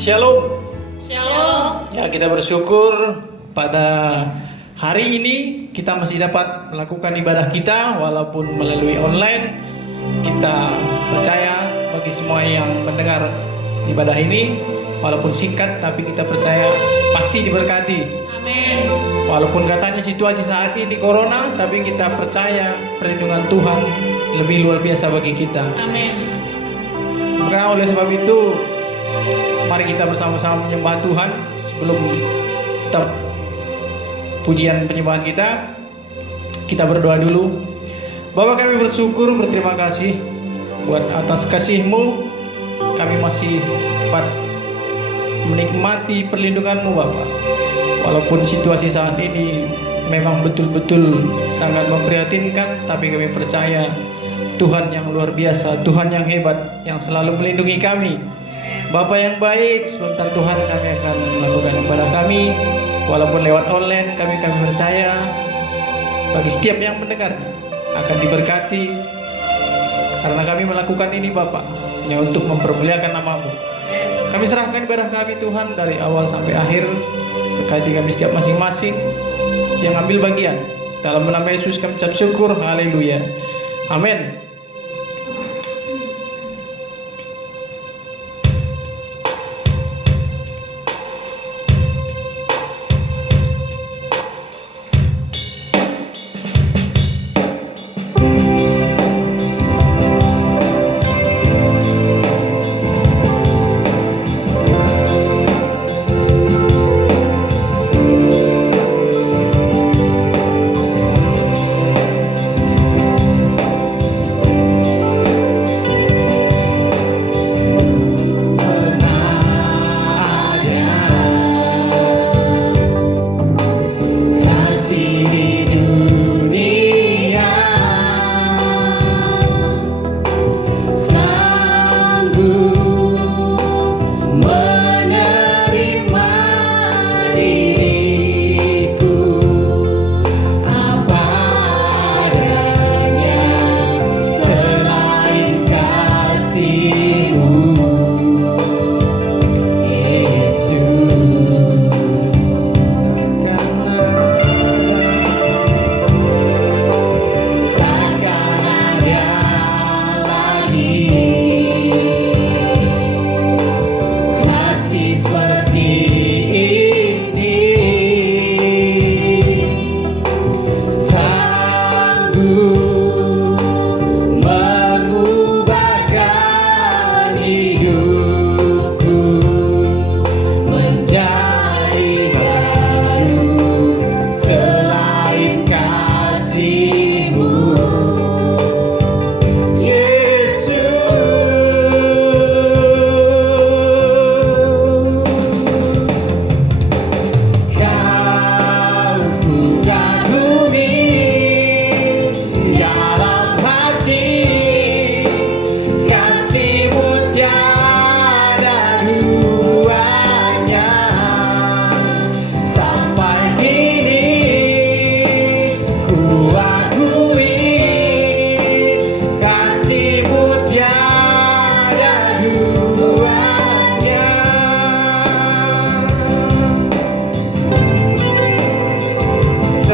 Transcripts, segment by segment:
Shalom. Shalom. Ya, kita bersyukur pada hari ini kita masih dapat melakukan ibadah kita walaupun melalui online. Kita percaya bagi semua yang mendengar ibadah ini, walaupun singkat tapi kita percaya pasti diberkati. Amin. Walaupun katanya situasi saat ini corona, tapi kita percaya perlindungan Tuhan lebih luar biasa bagi kita. Amin. Maka oleh sebab itu, mari kita bersama-sama menyembah Tuhan. Sebelum kita pujian penyembahan kita berdoa dulu. Bapa, kami bersyukur, berterima kasih buat atas kasih-Mu. Kami masih dapat menikmati perlindungan-Mu, Bapa. Walaupun situasi saat ini memang betul-betul sangat memprihatinkan, tapi kami percaya Tuhan yang luar biasa, Tuhan yang hebat, yang selalu melindungi kami. Bapa yang baik, sebentar Tuhan kami akan melakukan ibadah kami, walaupun lewat online. Kami percaya bagi setiap yang mendengar akan diberkati, karena kami melakukan ini Bapa hanya untuk mempermuliakan nama-Mu. Kami serahkan ibadah kami Tuhan dari awal sampai akhir, berkati kami setiap masing-masing yang ambil bagian. Dalam nama Yesus kami ucap syukur, haleluya, amin.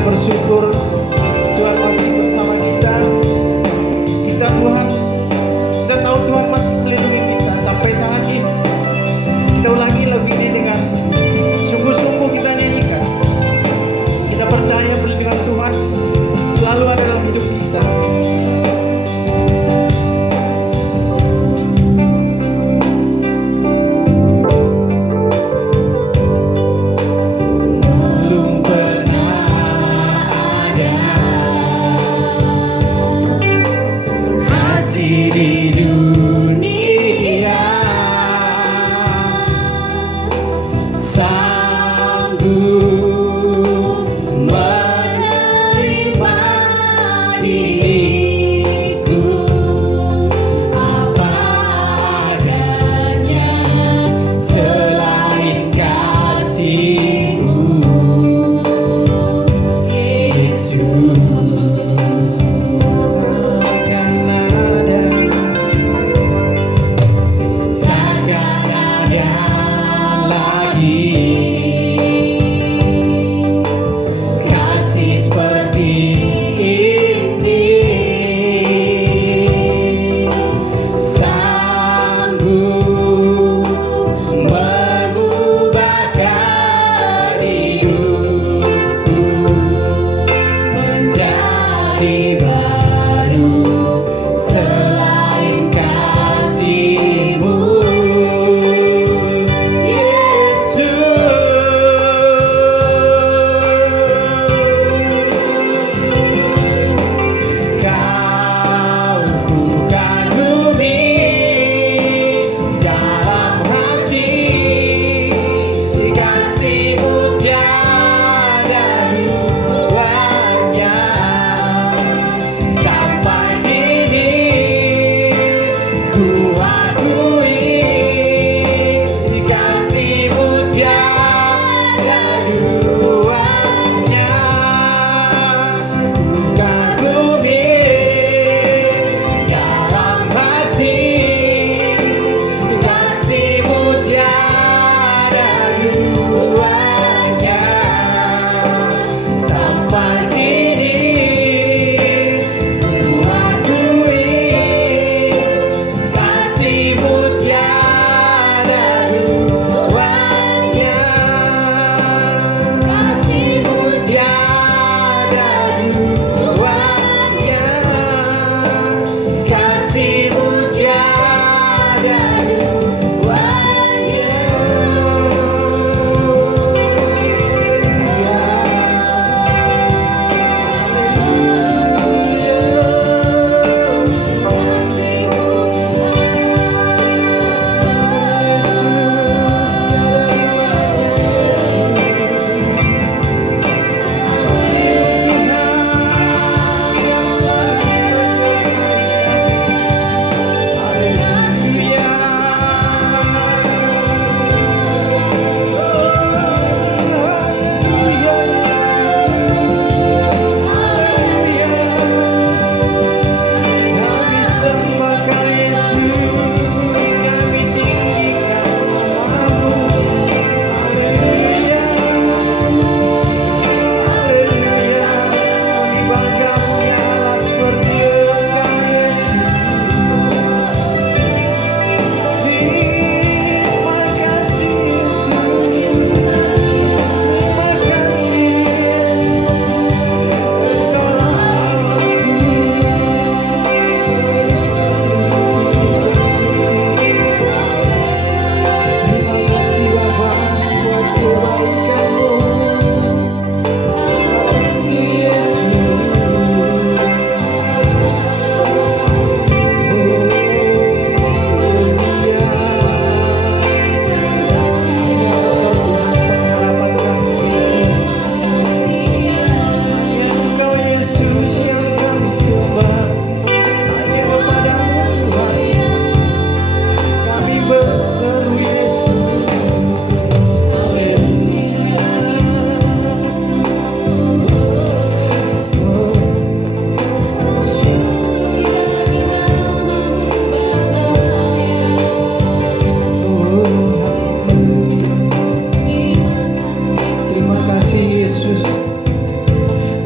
Bersyukur Tuhan masih bersama kita. Tuhan, kita tahu Tuhan masih melindungi kita sampai saat ini. Kita ulangi lagu ini dengan sungguh-sungguh kita nyanyikan. Kita percaya perlindungan Tuhan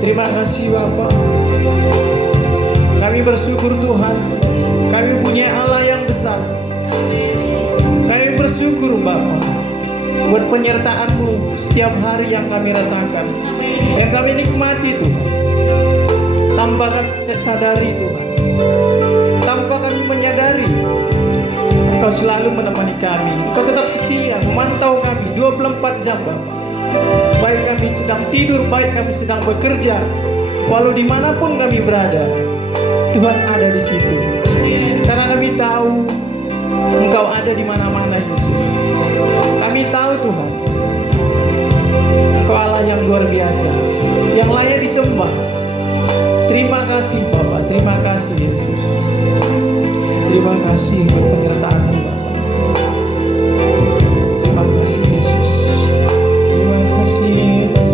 Terima kasih Bapa. Kami bersyukur Tuhan, kami punya Allah yang besar. Kami bersyukur Bapa buat penyertaan-Mu setiap hari yang kami rasakan, yang kami nikmati Tuhan. Tanpa kami sadari Tuhan, tanpa kami menyadari, Engkau selalu menemani kami. Engkau tetap setia memantau kami 24 jam Bapa. Baik kami sedang tidur, baik kami sedang bekerja, walau dimanapun kami berada, Tuhan ada di situ. Karena kami tahu Engkau ada di mana-mana Yesus. Kami tahu Tuhan, Engkau Allah yang luar biasa, yang layak disembah. Terima kasih Bapa, terima kasih Yesus. Terima kasih buat penyertaan-Mu Bapa. Terima kasih Yesus. Terima kasih Yesus.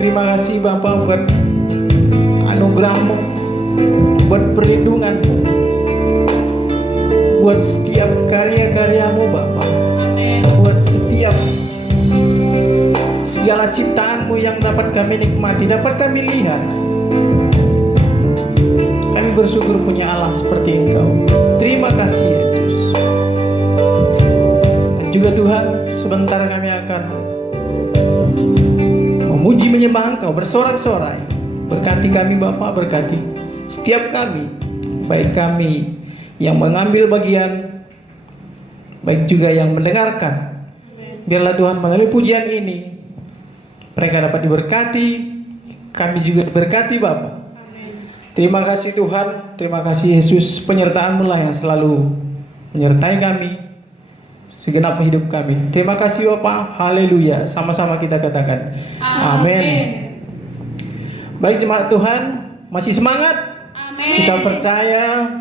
Terima kasih Bapa buat anugerah-Mu, buat perlindungan-Mu, buat setiap karya-karya-Mu Bapa, buat setiap segala ciptaan-Mu yang dapat kami nikmati, dapat kami lihat. Kami bersyukur punya Allah seperti Engkau. Terima kasih Yesus. Dan juga Tuhan, sebentar kami akan memuji menyembah Engkau bersorak-sorai. Berkati kami Bapa, berkati setiap kami, baik kami yang mengambil bagian, baik juga yang mendengarkan. Biarlah Tuhan melalui pujian ini mereka dapat diberkati, kami juga diberkati Bapa. Terima kasih Tuhan, terima kasih Yesus, penyertaan-Mu lah yang selalu menyertai kami segenap hidup kami. Terima kasih Bapa, haleluya. Sama-sama kita katakan amin. Baik jemaat Tuhan, masih semangat? Amin. Kita percaya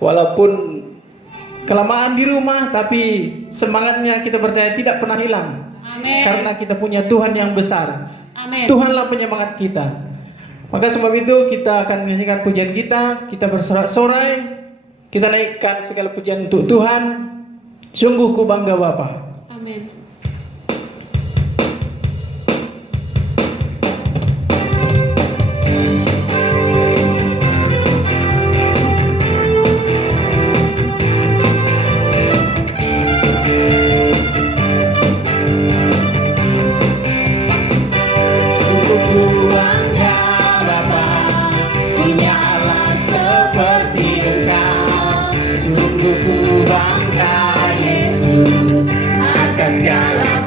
walaupun kelamaan di rumah, tapi semangatnya kita percaya tidak pernah hilang. Amin. Karena kita punya Tuhan yang besar. Amin. Tuhanlah penyemangat kita. Maka sebab itu kita akan menyanyikan pujian kita bersorak-sorai, kita naikkan segala pujian untuk Tuhan. Sungguh ku bangga Bapa. Amin.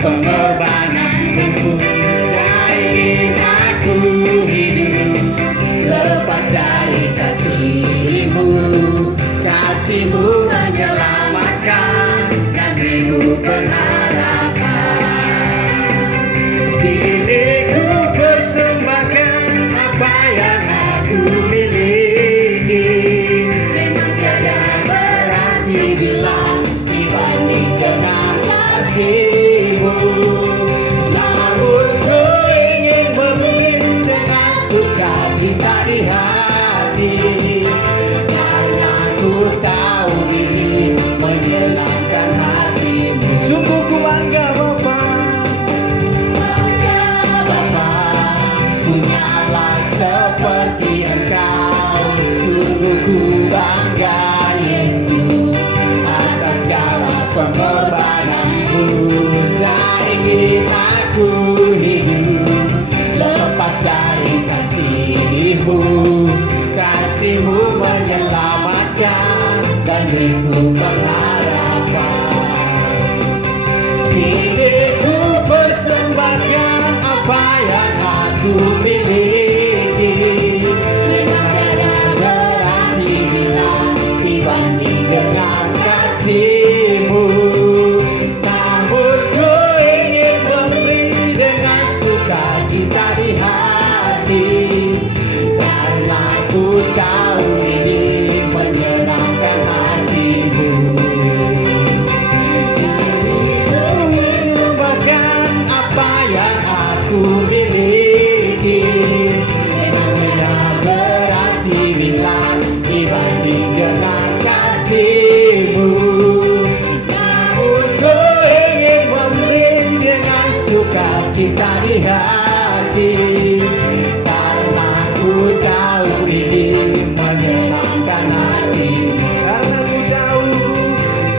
Pengorbananmu tak ingin aku hidup lepas dari kasih-Mu. Kasih-Mu menyelamatkan dan ribu pengharapan. Diriku persembahkan apa yang aku miliki. Memang tiada berarti bila dibanding dengan kasih. Namun ku ingin memberi dengan sukacita di hati, karena ku tahu ini menyenangkan hati-Mu. Sungguh ku bangga Bapa. Bangga Bapa, punya Allah seperti Engkau. Sungguh ku bangga Yesus atas segala pengorbanan-Mu. Tak ingin aku hidup lepas dari kasih-Mu. Kasih-Mu menyelamatkan dan ribu pengharapan. Diriku persembahkan apa yang aku miliki. Memang tiada berarti bila dibanding dengan kasih-Mu. Cita di hati, karena ku tahu ini menyenangkan hati-Mu. Bahkan apa yang aku miliki, memang tidak berarti bila dibanding dengan kasih-Mu. Namun ku ingin memberi sukacita di hati, karena ku tahu ini menyenangkan hati.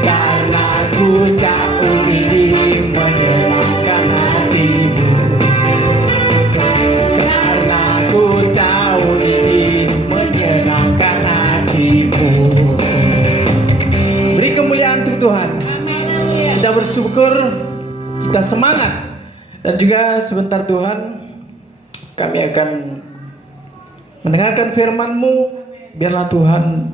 Karena ku tahu ini menyenangkan hatimu. Karena ku tahu ini menyenangkan hatimu. Beri kemuliaan untuk Tuhan. Kita bersyukur, kita semangat. Dan juga sebentar Tuhan, kami akan mendengarkan firman-Mu. Biarlah Tuhan,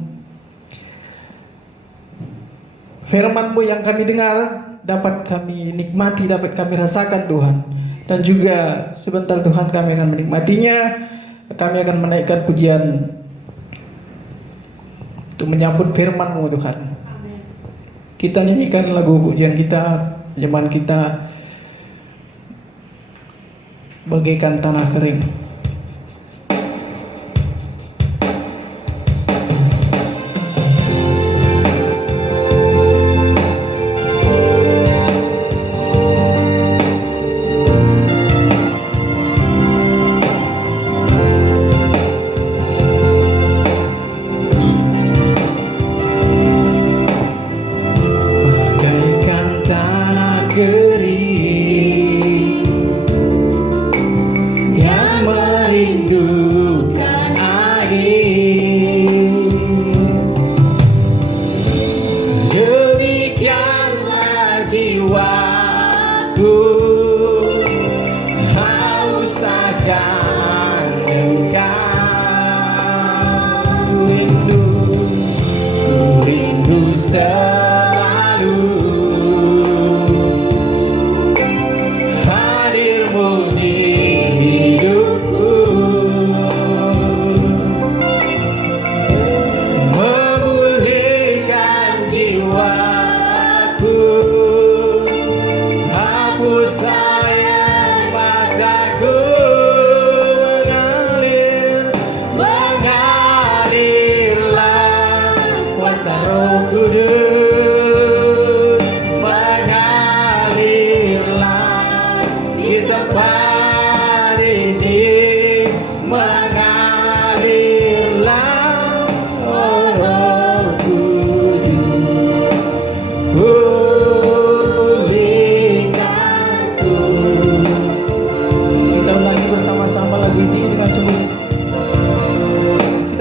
firman-Mu yang kami dengar dapat kami nikmati, dapat kami rasakan Tuhan. Dan juga sebentar Tuhan kami akan menikmatinya. Kami akan menaikkan pujian untuk menyambut firman-Mu Tuhan. Kita nyanyikan lagu pujian kita, zaman kita bagaikan tanah kering.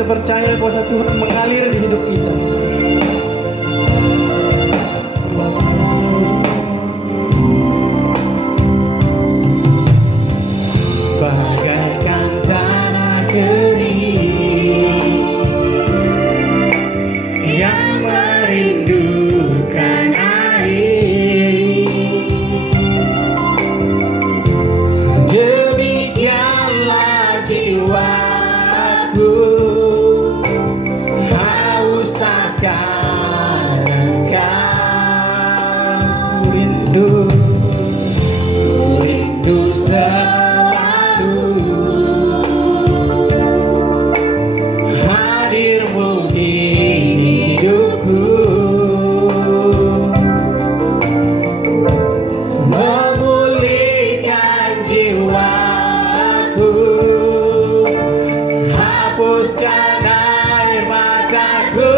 Percaya kuasa Tuhan mengalir di hidup kita. Bagaikan tanah kering yang merindukan air, demikianlah jiwaku akan engkau. Rindu selalu hadirmu di hidupku, memulihkan jiwaku, hapuskan air mataku.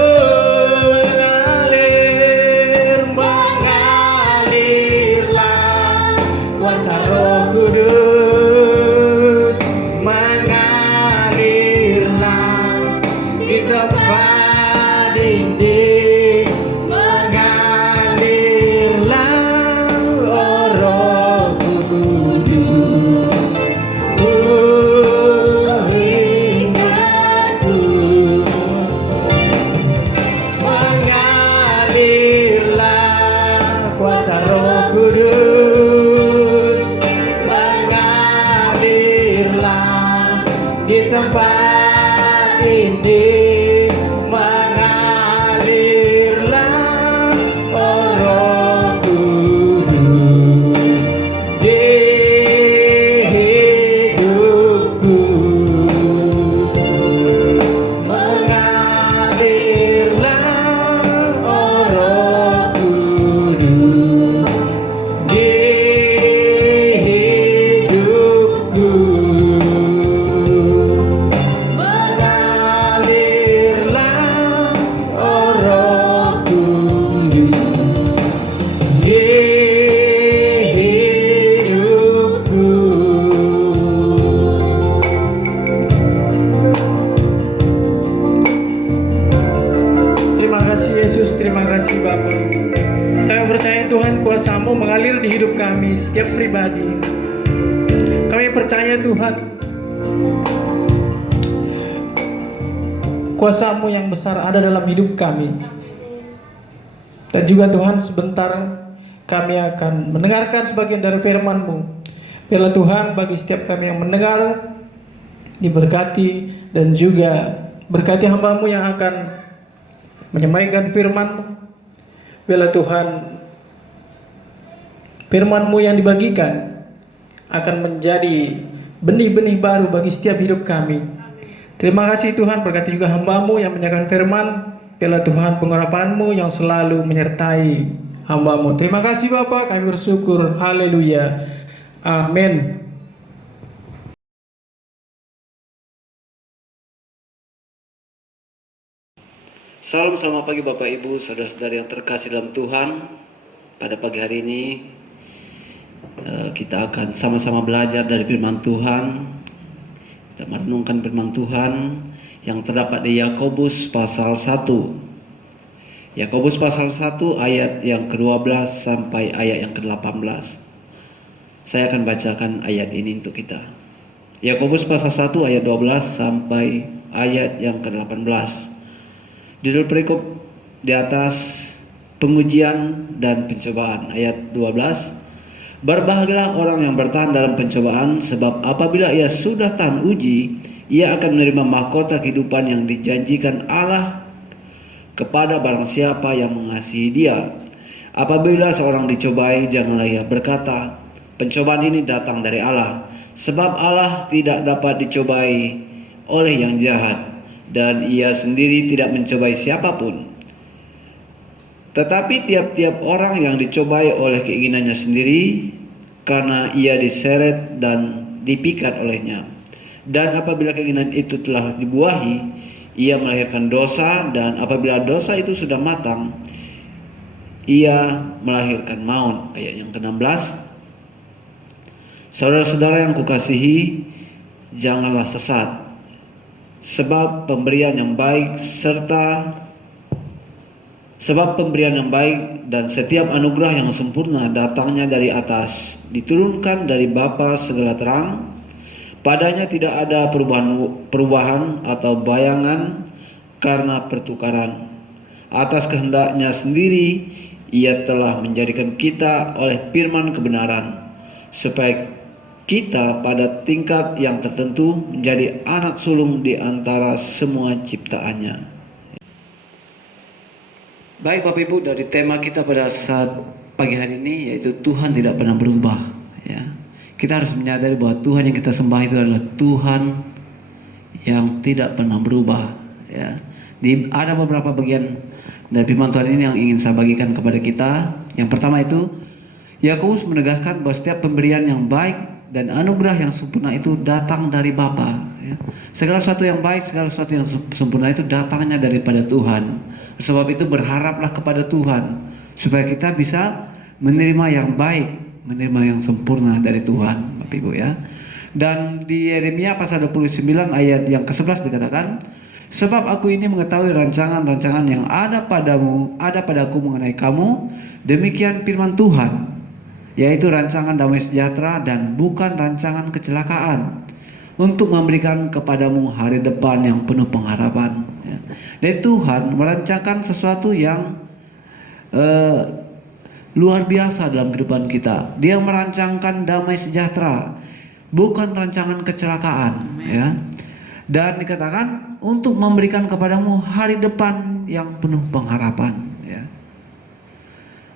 Kudus mengalirlah di tempat ini, mengalirlah oh Roh Kudus, ingatku, mengalirlah kuasa Roh Kudus. setiap pribadi. Kami percaya Tuhan, kuasa-Mu yang besar ada dalam hidup kami. Dan juga Tuhan, sebentar kami akan mendengarkan sebagian dari firman-Mu. Biarlah Tuhan, bagi setiap kami yang mendengar, diberkati, dan juga berkati hamba-Mu yang akan menyampaikan firman-Mu. Biarlah Tuhan, firman-Mu yang dibagikan akan menjadi benih-benih baru bagi setiap hidup kami. Terima kasih Tuhan, berkati juga hamba-Mu yang menyampaikan firman. Biarlah Tuhan, pengharapan-Mu yang selalu menyertai hamba-Mu. Terima kasih Bapa, kami bersyukur. Haleluya. Amin. Salam, selamat pagi Bapak Ibu, saudara-saudari yang terkasih dalam Tuhan. Pada pagi hari ini kita akan sama-sama belajar dari firman Tuhan. Kita merenungkan firman Tuhan yang terdapat di Yakobus pasal 1. Yakobus pasal 1 ayat yang ke-12 sampai ayat yang ke-18. Saya akan bacakan ayat ini untuk kita. Yakobus pasal 1 ayat 12 sampai ayat yang ke-18. Judul perikop di atas, pengujian dan pencobaan. Ayat 12. Berbahagialah orang yang bertahan dalam pencobaan, sebab apabila ia sudah tahan uji, ia akan menerima mahkota kehidupan yang dijanjikan Allah kepada barang siapa yang mengasihi Dia. Apabila seorang dicobai, janganlah ia berkata, pencobaan ini datang dari Allah, sebab Allah tidak dapat dicobai oleh yang jahat, dan ia sendiri tidak mencobai siapapun. Tetapi tiap-tiap orang yang dicobai oleh keinginannya sendiri, karena ia diseret dan dipikat olehnya. Dan apabila keinginan itu telah dibuahi, ia melahirkan dosa, dan apabila dosa itu sudah matang, ia melahirkan maut. Ayat yang ke-16. Saudara-saudara yang kukasihi, janganlah sesat. Sebab pemberian yang baik dan setiap anugerah yang sempurna datangnya dari atas, diturunkan dari Bapa segala terang. Padanya tidak ada perubahan atau bayangan karena pertukaran. Atas kehendaknya sendiri ia telah menjadikan kita oleh firman kebenaran, supaya kita pada tingkat yang tertentu menjadi anak sulung di antara semua ciptaannya. Baik Bapak Ibu, dari tema kita pada saat pagi hari ini yaitu Tuhan tidak pernah berubah. Ya, kita harus menyadari bahwa Tuhan yang kita sembah itu adalah Tuhan yang tidak pernah berubah. Ya, ada beberapa bagian dari firman Tuhan ini yang ingin saya bagikan kepada kita. Yang pertama itu, Yakobus menegaskan bahwa setiap pemberian yang baik dan anugerah yang sempurna itu datang dari Bapa. Ya. Segala sesuatu yang baik, segala sesuatu yang sempurna itu datangnya daripada Tuhan. Sebab itu berharaplah kepada Tuhan, supaya kita bisa menerima yang baik, menerima yang sempurna dari Tuhan, Bapak Ibu ya. Dan di Yeremia pasal 29 ayat yang ke-11 dikatakan, sebab aku ini mengetahui rancangan-rancangan yang ada padaku mengenai kamu, demikian firman Tuhan, yaitu rancangan damai sejahtera dan bukan rancangan kecelakaan, untuk memberikan kepadamu hari depan yang penuh pengharapan. Ya. Dan Tuhan merancangkan sesuatu yang luar biasa dalam kehidupan kita. Dia merancangkan damai sejahtera, bukan rancangan kecelakaan. Ya. Dan dikatakan untuk memberikan kepadamu hari depan yang penuh pengharapan. Ya.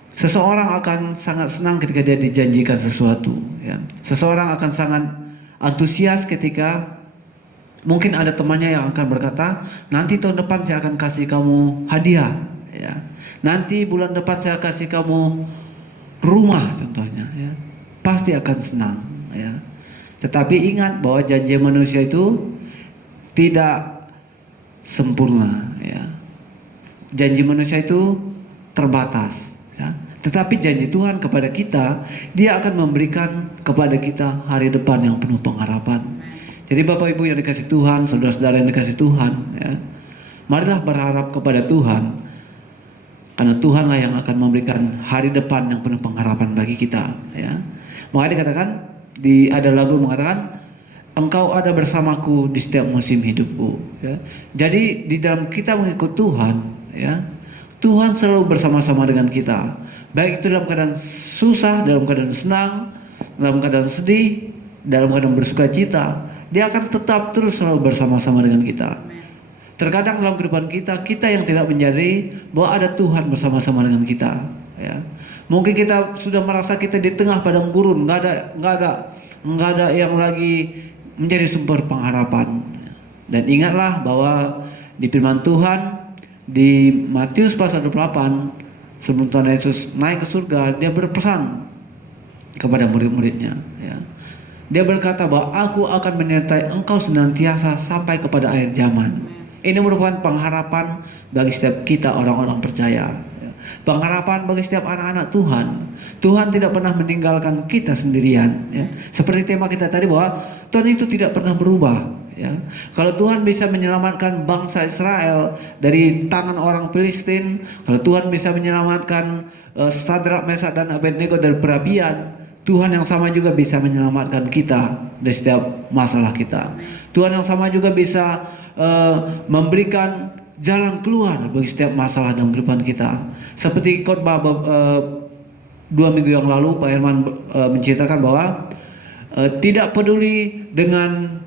Seseorang akan sangat senang ketika dia dijanjikan sesuatu. Ya. Seseorang akan sangat antusias ketika mungkin ada temannya yang akan berkata, nanti tahun depan saya akan kasih kamu hadiah. Ya. Nanti bulan depan saya kasih kamu rumah contohnya. Ya. Pasti akan senang. Ya. Tetapi ingat bahwa janji manusia itu tidak sempurna. Ya. Janji manusia itu terbatas. Ya. Tetapi janji Tuhan kepada kita, Dia akan memberikan kepada kita hari depan yang penuh pengharapan. Jadi Bapak Ibu yang dikasih Tuhan, saudara-saudara yang dikasih Tuhan, ya, marilah berharap kepada Tuhan, karena Tuhanlah yang akan memberikan hari depan yang penuh pengharapan bagi kita. Ya. Makanya dikatakan ada lagu mengatakan Engkau ada bersamaku di setiap musim hidupku. Ya. Jadi di dalam kita mengikut Tuhan, ya, Tuhan selalu bersama-sama dengan kita. Baik itu dalam keadaan susah, dalam keadaan senang, dalam keadaan sedih, dalam keadaan bersuka cita, Dia akan tetap terus selalu bersama-sama dengan kita. Terkadang dalam kehidupan kita yang tidak menyadari bahwa ada Tuhan bersama-sama dengan kita. Ya. Mungkin kita sudah merasa kita di tengah padang gurun, nggak ada yang lagi menjadi sumber pengharapan. Dan ingatlah bahwa di firman Tuhan di Matius pasal 28, sebelum Tuhan Yesus naik ke surga, Dia berpesan kepada murid-muridnya, ya. Dia berkata bahwa aku akan menyertai engkau senantiasa sampai kepada akhir zaman. Ini merupakan pengharapan bagi setiap kita orang-orang percaya, ya. Pengharapan bagi setiap anak-anak Tuhan. Tuhan tidak pernah meninggalkan kita sendirian, ya. Seperti tema kita tadi bahwa Tuhan itu tidak pernah berubah, ya. Kalau Tuhan bisa menyelamatkan bangsa Israel dari tangan orang Filistin, kalau Tuhan bisa menyelamatkan Sadrak, Mesak dan Abednego dari perapian, Tuhan yang sama juga bisa menyelamatkan kita dari setiap masalah kita. Tuhan yang sama juga bisa memberikan jalan keluar bagi setiap masalah dalam kehidupan kita. Seperti khotbah 2 minggu yang lalu Pak Herman menceritakan bahwa tidak peduli dengan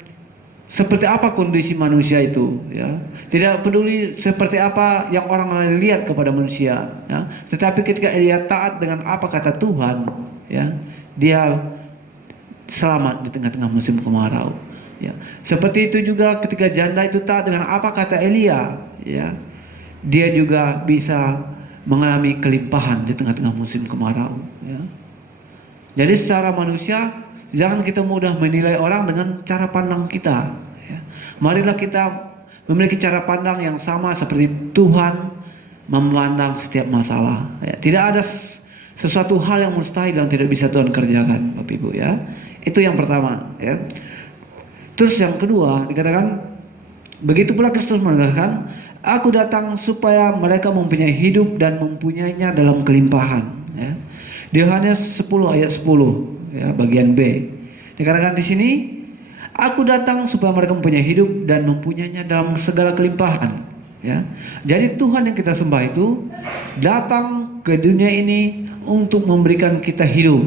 seperti apa kondisi manusia itu, ya. Tidak peduli seperti apa yang orang lain lihat kepada manusia, ya. Tetapi ketika dia taat dengan apa kata Tuhan, ya, dia selamat di tengah-tengah musim kemarau, ya. Seperti itu juga ketika janda itu taat dengan apa kata Elia, ya, dia juga bisa mengalami kelimpahan di tengah-tengah musim kemarau, ya. Jadi secara manusia, jangan kita mudah menilai orang dengan cara pandang kita, ya. Marilah kita memiliki cara pandang yang sama seperti Tuhan memandang setiap masalah, ya. Tidak ada sesuatu hal yang mustahil yang tidak bisa Tuhan kerjakan, Bapak Ibu, ya. Itu yang pertama, ya. Terus yang kedua dikatakan, begitu pula Kristus menegaskan, aku datang supaya mereka mempunyai hidup dan mempunyainya dalam kelimpahan, ya. Di Yohanes 10 ayat 10, ya, bagian B. Dikatakan di sini, aku datang supaya mereka mempunyai hidup dan mempunyainya dalam segala kelimpahan, ya. Jadi Tuhan yang kita sembah itu datang ke dunia ini untuk memberikan kita hidup,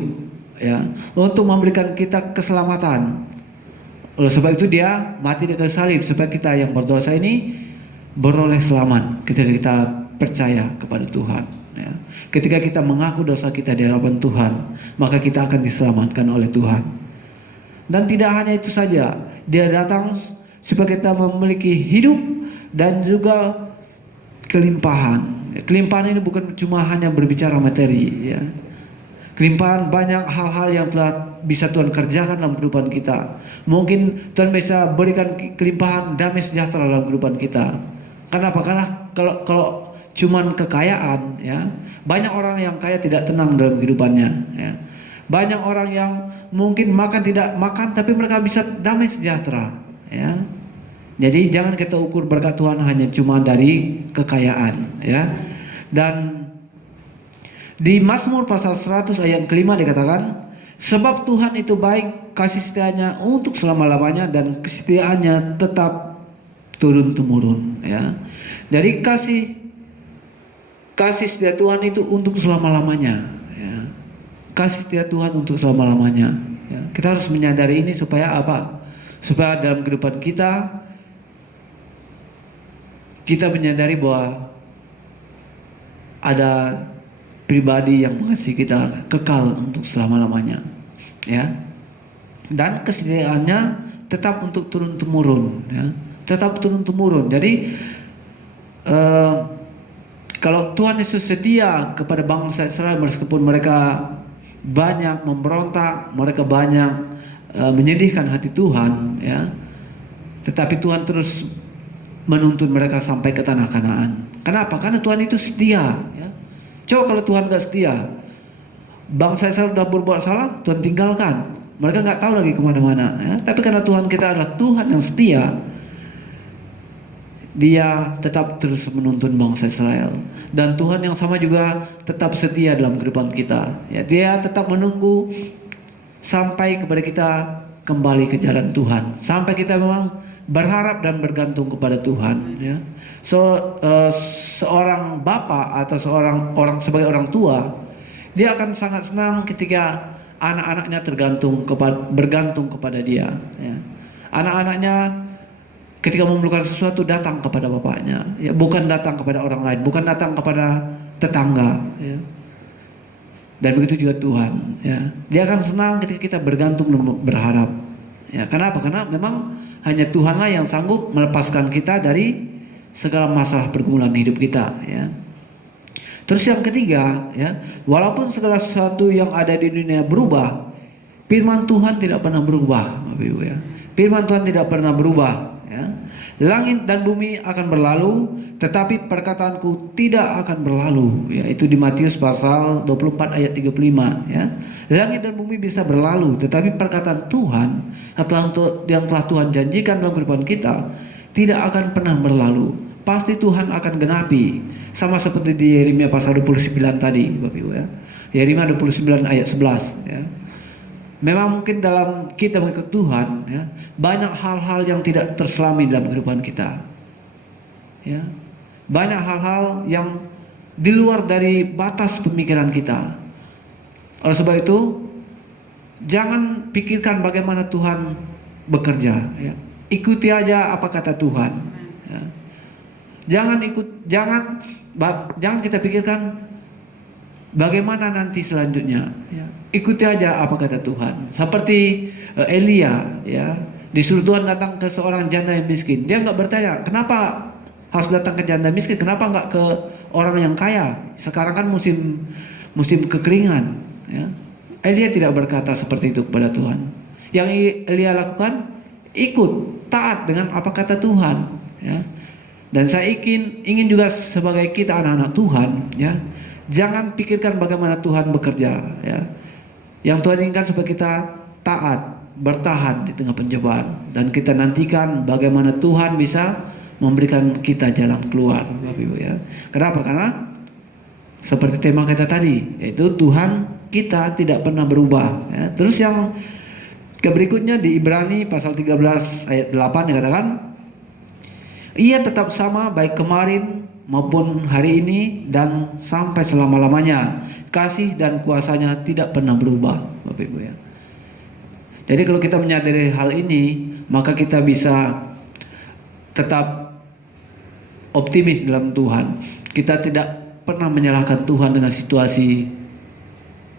ya, untuk memberikan kita keselamatan. Oleh sebab itu Dia mati di kayu salib supaya kita yang berdosa ini beroleh selamat ketika kita percaya kepada Tuhan, ya. Ketika kita mengaku dosa kita di hadapan Tuhan, maka kita akan diselamatkan oleh Tuhan. Dan tidak hanya itu saja, Dia datang supaya kita memiliki hidup dan juga kelimpahan. Kelimpahan ini bukan cuma hanya berbicara materi, ya. Kelimpahan banyak hal-hal yang telah bisa Tuhan kerjakan dalam kehidupan kita. Mungkin Tuhan bisa berikan kelimpahan damai sejahtera dalam kehidupan kita. Kenapa? Karena kalau cuman kekayaan, ya, banyak orang yang kaya tidak tenang dalam kehidupannya, ya. Banyak orang yang mungkin tidak makan tapi mereka bisa damai sejahtera, ya. Jadi jangan kita ukur berkat Tuhan hanya cuma dari kekayaan, ya. Dan di Mazmur pasal 100 ayat kelima dikatakan, sebab Tuhan itu baik, kasih setianya untuk selama-lamanya dan kesetiaannya tetap turun-temurun, ya. Jadi kasih setia Tuhan itu untuk selama-lamanya, ya. Kasih setia Tuhan untuk selama-lamanya, ya. Kita harus menyadari ini supaya apa? Supaya dalam kehidupan kita menyadari bahwa ada pribadi yang mengasihi kita kekal untuk selama-lamanya, ya. Dan kesetiaannya tetap untuk turun-temurun, ya. Tetap turun-temurun. Jadi kalau Tuhan Yesus setia kepada bangsa Israel meskipun mereka banyak memberontak, mereka banyak menyedihkan hati Tuhan, ya. Tetapi Tuhan terus menuntun mereka sampai ke tanah Kanaan. Kenapa? Karena Tuhan itu setia, ya. Coba kalau Tuhan gak setia, bangsa Israel sudah berbuat salah, Tuhan tinggalkan. Mereka gak tahu lagi kemana-mana, ya. Tapi karena Tuhan kita adalah Tuhan yang setia, Dia tetap terus menuntun bangsa Israel. Dan Tuhan yang sama juga tetap setia dalam kehidupan kita, ya. Dia tetap menunggu sampai kepada kita kembali ke jalan Tuhan, sampai kita memang berharap dan bergantung kepada Tuhan, ya. Seorang bapak atau sebagai orang tua, dia akan sangat senang ketika anak-anaknya bergantung kepada dia, ya. Anak-anaknya ketika memerlukan sesuatu datang kepada bapaknya, ya, bukan datang kepada orang lain, bukan datang kepada tetangga, ya. Dan begitu juga Tuhan, ya. Dia akan senang ketika kita bergantung dan berharap, ya. Kenapa? Karena memang hanya Tuhanlah yang sanggup melepaskan kita dari segala masalah pergumulan hidup kita, ya. Terus yang ketiga, ya, walaupun segala sesuatu yang ada di dunia berubah, firman Tuhan tidak pernah berubah, Bapak Ibu, ya. Firman Tuhan tidak pernah berubah, ya. Langit dan bumi akan berlalu, tetapi perkataanku tidak akan berlalu, ya. Itu di Matius pasal 24 ayat 35, ya. Langit dan bumi bisa berlalu, tetapi perkataan Tuhan yang telah Tuhan janjikan dalam kehidupan kita tidak akan pernah berlalu. Pasti Tuhan akan genapi. Sama seperti di Yeremia pasal 29 tadi, Bapak Ibu, ya. Yeremia 29 ayat 11, ya. Memang mungkin dalam kita mengikut Tuhan, ya, banyak hal-hal yang tidak terselami dalam kehidupan kita, ya. Banyak hal-hal yang di luar dari batas pemikiran kita. Oleh sebab itu, jangan pikirkan bagaimana Tuhan bekerja, ya. Ikuti aja apa kata Tuhan, ya. Jangan kita pikirkan bagaimana nanti selanjutnya, ya. Ikuti aja apa kata Tuhan. Seperti Elia, ya, disuruh Tuhan datang ke seorang janda yang miskin. Dia nggak bertanya, kenapa harus datang ke janda miskin? Kenapa nggak ke orang yang kaya? Sekarang kan musim kekeringan, ya. Elia tidak berkata seperti itu kepada Tuhan. Yang Elia lakukan, ikut taat dengan apa kata Tuhan, ya. Dan saya ingin juga sebagai kita anak-anak Tuhan, ya, jangan pikirkan bagaimana Tuhan bekerja, ya. Yang Tuhan inginkan supaya kita taat, bertahan di tengah pencobaan, dan kita nantikan bagaimana Tuhan bisa memberikan kita jalan keluar, Bapak Ibu, ya. Kenapa? Karena seperti tema kita tadi, yaitu Tuhan kita tidak pernah berubah, ya. Terus yang berikutnya di Ibrani pasal 13 ayat 8 dikatakan, Ia tetap sama baik kemarin maupun hari ini dan sampai selama-lamanya. Kasih dan kuasanya tidak pernah berubah, Bapak Ibu, ya. Jadi kalau kita menyadari hal ini, maka kita bisa tetap optimis dalam Tuhan. Kita tidak pernah menyalahkan Tuhan dengan situasi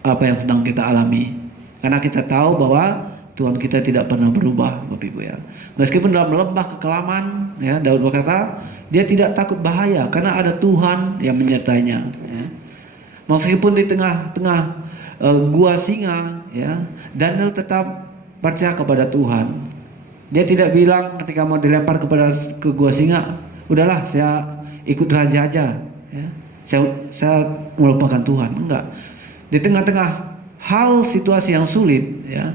apa yang sedang kita alami, karena kita tahu bahwa Tuhan kita tidak pernah berubah, Bapak Ibu, ya. Meskipun dalam lembah kekelaman, ya, Daud berkata dia tidak takut bahaya karena ada Tuhan yang menyertainya, ya. Meskipun di tengah-tengah gua singa, ya, Daniel tetap percaya kepada Tuhan. Dia tidak bilang ketika mau dilempar ke gua singa, udahlah saya ikut raja aja, ya. Saya melupakan Tuhan. Enggak. Di tengah-tengah hal situasi yang sulit, ya,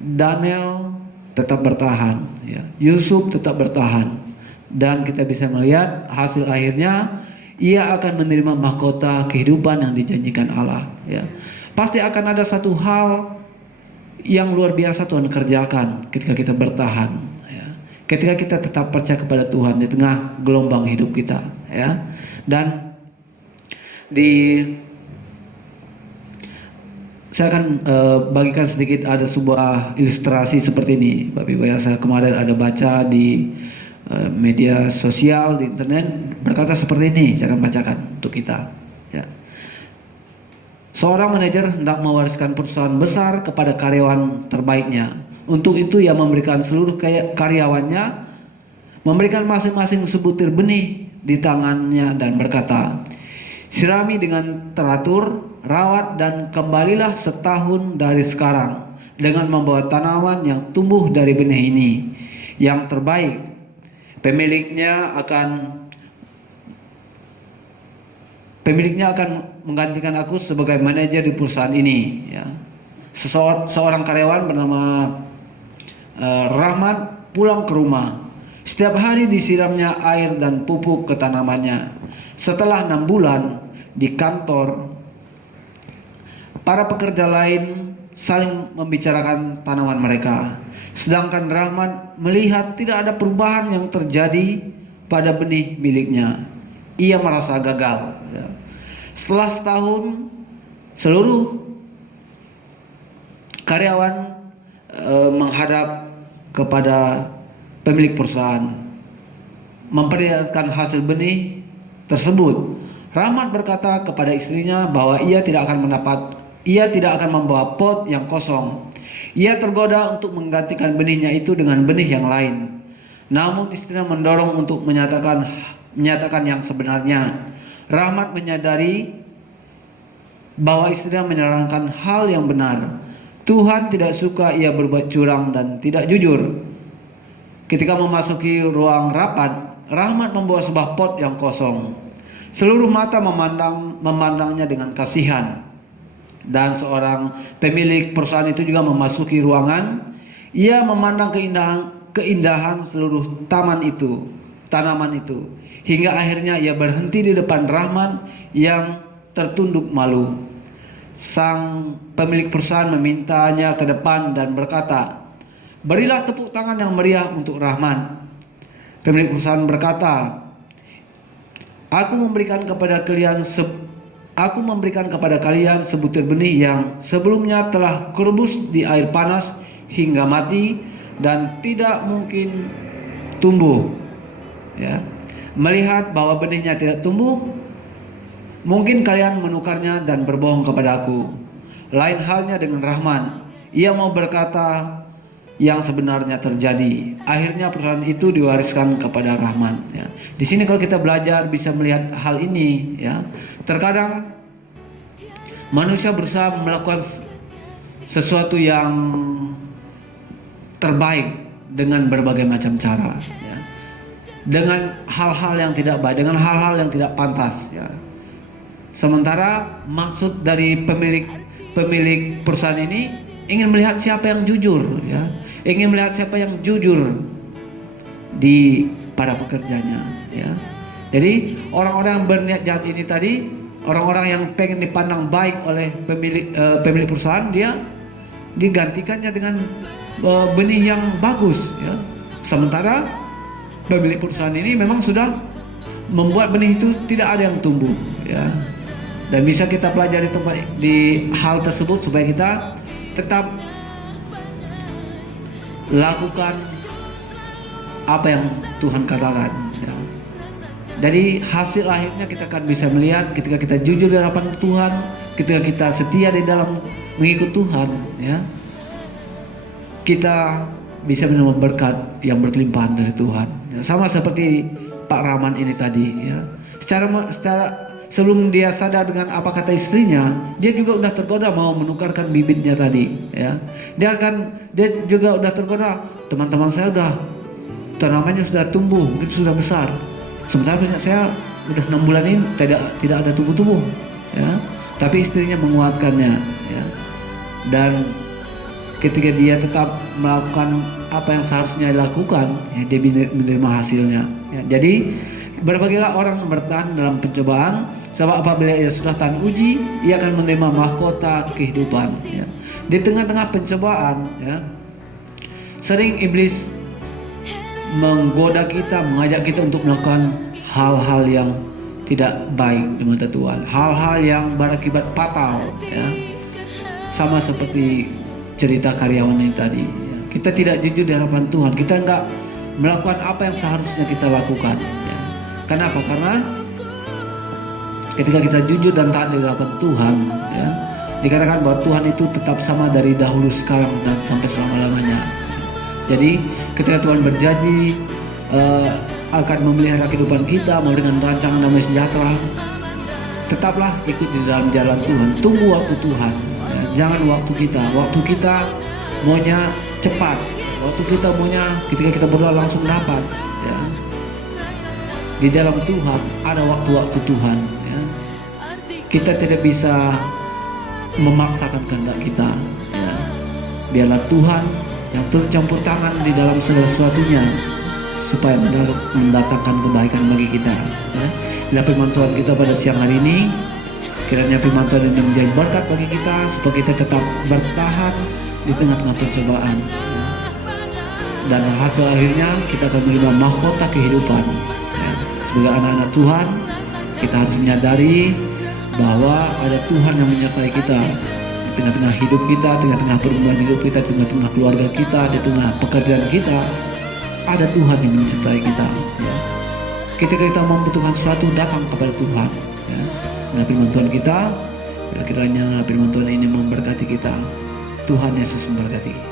Daniel tetap bertahan, ya. Yusuf tetap bertahan, dan kita bisa melihat hasil akhirnya ia akan menerima mahkota kehidupan yang dijanjikan Allah, ya. Pasti akan ada satu hal yang luar biasa Tuhan kerjakan ketika kita bertahan, ya. Ketika kita tetap percaya kepada Tuhan di tengah gelombang hidup kita, ya. Dan saya akan bagikan sedikit, ada sebuah ilustrasi seperti ini, Bapak Ibu, ya. Saya kemarin ada baca di media sosial, di internet, berkata seperti ini. Saya akan bacakan untuk kita, ya. Seorang manajer hendak mewariskan perusahaan besar kepada karyawan terbaiknya. Untuk itu ia memberikan seluruh karyawannya, memberikan masing-masing sebutir benih di tangannya dan berkata, sirami dengan teratur, rawat dan kembalilah setahun dari sekarang dengan membawa tanaman yang tumbuh dari benih ini yang terbaik. Pemiliknya akan menggantikan aku sebagai manajer di perusahaan ini, ya. Seorang karyawan bernama Rahmat pulang ke rumah. Setiap hari disiramnya air dan pupuk ke tanamannya. Setelah 6 bulan di kantor, para pekerja lain saling membicarakan tanaman mereka. Sedangkan Rahman melihat tidak ada perubahan yang terjadi pada benih miliknya. Ia merasa gagal. Setelah setahun, seluruh karyawan menghadap kepada pemilik perusahaan, memperlihatkan hasil benih tersebut. Rahmat berkata kepada istrinya bahwa ia tidak akan membawa pot yang kosong. Ia tergoda untuk menggantikan benihnya itu dengan benih yang lain. Namun istrinya mendorong untuk menyatakan yang sebenarnya. Rahmat menyadari bahwa istrinya menyarankan hal yang benar. Tuhan tidak suka ia berbuat curang dan tidak jujur. Ketika memasuki ruang rapat, Rahmat membawa sebuah pot yang kosong. Seluruh mata memandangnya dengan kasihan. Dan seorang pemilik perusahaan itu juga memasuki ruangan. Ia memandang keindahan seluruh tanaman itu. Hingga akhirnya ia berhenti di depan Rahman yang tertunduk malu. Sang pemilik perusahaan memintanya ke depan dan berkata, "Berilah tepuk tangan yang meriah untuk Rahman." Pemilik perusahaan berkata, Aku memberikan kepada kalian sebutir benih yang sebelumnya telah kurebus di air panas hingga mati dan tidak mungkin tumbuh. Ya. Melihat bahwa benihnya tidak tumbuh, mungkin kalian menukarnya dan berbohong kepada aku. Lain halnya dengan Rahman. Ia mau berkata yang sebenarnya terjadi. Akhirnya perusahaan itu diwariskan kepada Rahman. Ya. Di sini kalau kita belajar bisa melihat hal ini. Ya. Terkadang manusia berusaha melakukan sesuatu yang terbaik dengan berbagai macam cara. Ya. Dengan hal-hal yang tidak baik, dengan hal-hal yang tidak pantas. Ya. Sementara maksud dari pemilik perusahaan ini ingin melihat siapa yang jujur, ya. Ingin melihat siapa yang jujur di para pekerjanya, ya. Jadi orang-orang yang berniat jahat ini tadi, orang-orang yang pengen dipandang baik oleh pemilik perusahaan, dia digantikannya dengan benih yang bagus, ya. Sementara pemilik perusahaan ini memang sudah membuat benih itu tidak ada yang tumbuh, ya. Dan bisa kita pelajari di hal tersebut supaya kita tetap lakukan apa yang Tuhan katakan. Ya. Dari hasil akhirnya kita akan bisa melihat ketika kita jujur di hadapan Tuhan, ketika kita setia di dalam mengikut Tuhan, ya, kita bisa menerima berkat yang berlimpahan dari Tuhan. Ya, sama seperti Pak Rahman ini tadi. Ya. Secara sebelum dia sadar dengan apa kata istrinya, dia juga udah tergoda mau menukarkan bibitnya tadi, ya. Dia juga udah tergoda, teman-teman saya udah tanamannya sudah tumbuh, mungkin sudah besar. Sementara saya udah 6 bulan ini tidak ada tumbuh-tumbuh, ya. Tapi istrinya menguatkannya, ya. Dan ketika dia tetap melakukan apa yang seharusnya dilakukan, ya, dia menerima hasilnya. Ya. Jadi berbagilah orang yang bertahan dalam pencobaan, sebab apabila ia sudah tahan uji, ia akan menerima mahkota kehidupan. Ya. Di tengah-tengah pencobaan, ya, sering iblis menggoda kita, mengajak kita untuk melakukan hal-hal yang tidak baik di mata Tuhan, hal-hal yang berakibat fatal. Ya. Sama seperti cerita karyawan ini tadi. Ya. Kita tidak jujur di hadapan Tuhan, kita enggak melakukan apa yang seharusnya kita lakukan. Ya. Kenapa? Karena ketika kita jujur dan taat di hadapan Tuhan, ya, dikatakan bahwa Tuhan itu tetap sama dari dahulu, sekarang, dan sampai selama-lamanya. Jadi ketika Tuhan berjanji akan memelihara kehidupan kita, mau dengan rancangan damai sejahtera, tetaplah ikut di dalam jalan Tuhan. Tunggu waktu Tuhan, ya. Jangan waktu kita maunya cepat, waktu kita maunya ketika kita berdoa langsung dapat, ya. Di dalam Tuhan ada waktu-waktu Tuhan, ya. Kita tidak bisa memaksakan kehendak kita, ya. Biarlah Tuhan yang tercampur tangan di dalam segala sesuatunya supaya mendatangkan kebaikan bagi kita, ya. Bila firman Tuhan kita pada siang hari ini, Kiranya firman Tuhan ini menjadi berkat bagi kita supaya kita tetap bertahan di tengah-tengah pencobaan. Dan hasil akhirnya kita akan menerima mahkota kehidupan. Sebagai anak-anak Tuhan, kita harus menyadari bahwa ada Tuhan yang menyertai kita di tengah-tengah hidup kita, tengah-tengah pergumulan hidup kita, tengah-tengah keluarga kita, di tengah pekerjaan kita. Ada Tuhan yang menyertai kita. Ketika kita membutuhkan sesuatu, datang kepada Tuhan. Nah, firman Tuhan kita, kiranya firman Tuhan ini memberkati kita. Tuhan Yesus memberkati.